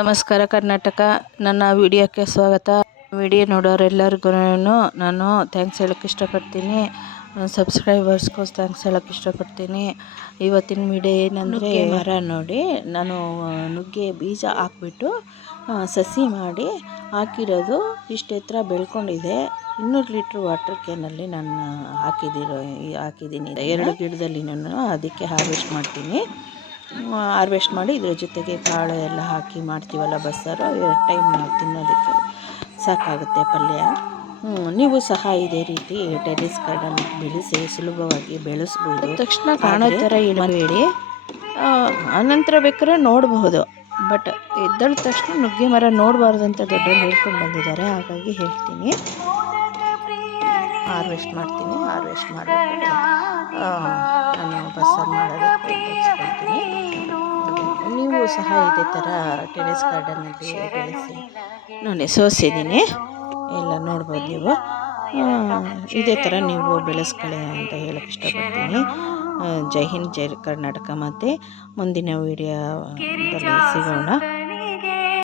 ನಮಸ್ಕಾರ ಕರ್ನಾಟಕ. ನನ್ನ ವಿಡಿಯೋಕ್ಕೆ ಸ್ವಾಗತ. ವಿಡಿಯೋ ನೋಡೋರೆಲ್ಲರಿಗೂ ನಾನು ಥ್ಯಾಂಕ್ಸ್ ಹೇಳೋಕ್ಕೆ ಇಷ್ಟಪಡ್ತೀನಿ. ಸಬ್ಸ್ಕ್ರೈಬರ್ಸ್ಗೂ ಥ್ಯಾಂಕ್ಸ್ ಹೇಳೋಕ್ಕೆ ಇಷ್ಟಪಡ್ತೀನಿ. ಇವತ್ತಿನ ವಿಡಿಯೋ ಏನಂದರೆ ಮರ ನೋಡಿ. ನಾನು ನುಗ್ಗೆ ಬೀಜ ಹಾಕ್ಬಿಟ್ಟು ಸಸಿ ಮಾಡಿ ಹಾಕಿರೋದು ಇಷ್ಟು ಎತ್ತರ ಬೆಳ್ಕೊಂಡಿದೆ. ಇನ್ನೂರು ಲೀಟ್ರ್ ವಾಟರ್ ಕ್ಯಾನಲ್ಲಿ ನಾನು ಹಾಕಿದ್ದೀರೋ ಹಾಕಿದ್ದೀನಿ. ಎರಡು ಗಿಡದಲ್ಲಿ ನಾನು ಅದಕ್ಕೆ ಹಾರ್ವೆಸ್ಟ್ ಮಾಡ್ತೀನಿ. ಹಾರ್ವೆಸ್ಟ್ ಮಾಡಿ ಇದ್ರ ಜೊತೆಗೆ ಕಾಳು ಎಲ್ಲ ಹಾಕಿ ಮಾಡ್ತೀವಲ್ಲ ಬಸ್ಸಾರು ಎರಡು ಟೈಮ್ ನಾವು ತಿನ್ನೋದಕ್ಕೆ ಸಾಕಾಗುತ್ತೆ ಪಲ್ಯ. ನೀವು ಸಹ ಇದೇ ರೀತಿ ಟೆರಿಸ್ ಗಾರ್ಡನ್ ಬೆಳೆಸಿ ಸುಲಭವಾಗಿ ಬೆಳೆಸ್ಬೋದು. ತಕ್ಷಣ ಕಾಣೋ ಥರ ಇಡಬೇಡಿ ಅನಂತರ ಬೇಕಾದ್ರೆ ನೋಡಬಹುದು ಬಟ್ ಎದ್ದಳ ತಕ್ಷಣ ನುಗ್ಗೆ ಮರ ನೋಡಬಾರ್ದು ಅಂತ ದೊಡ್ಡವ್ರು ಹೇಳ್ಕೊಂಡು ಬಂದಿದ್ದಾರೆ. ಹಾಗಾಗಿ ಹೇಳ್ತೀನಿ. ಹಾರ್ವೆಸ್ಟ್ ಮಾಡ್ತೀನಿ ಹಾರ್ವೆಸ್ಟ್ ಮಾಡಿ ನಾನು ಬಸ್ಸಾರು ಮಾಡೋದಕ್ಕೆ ಉಪಯೋಗಿಸ್ಕೊಳ್ತೀನಿ ಸಹ ಇದೇ ಥರ ಟೆರೆಸ್ ಗಾರ್ಡನಲ್ಲಿ ಬೆಳೆಸಿ ನಾನು ಸೋಸಿದ್ದೀನಿ ಎಲ್ಲ ನೋಡ್ಬೋದು ನೀವು. ಇದೇ ಥರ ನೀವು ಬೆಳೆಸ್ಕೊಳ್ಳಿ ಅಂತ ಹೇಳಕ್ಕೆ ಇಷ್ಟಪಡ್ತೀನಿ. ಜೈ ಹಿಂದ್, ಜೈ ಕರ್ನಾಟಕ ಮತ್ತು ಮುಂದಿನ ವಿಡಿಯೋದಲ್ಲಿ ಸಿಗೋಣ.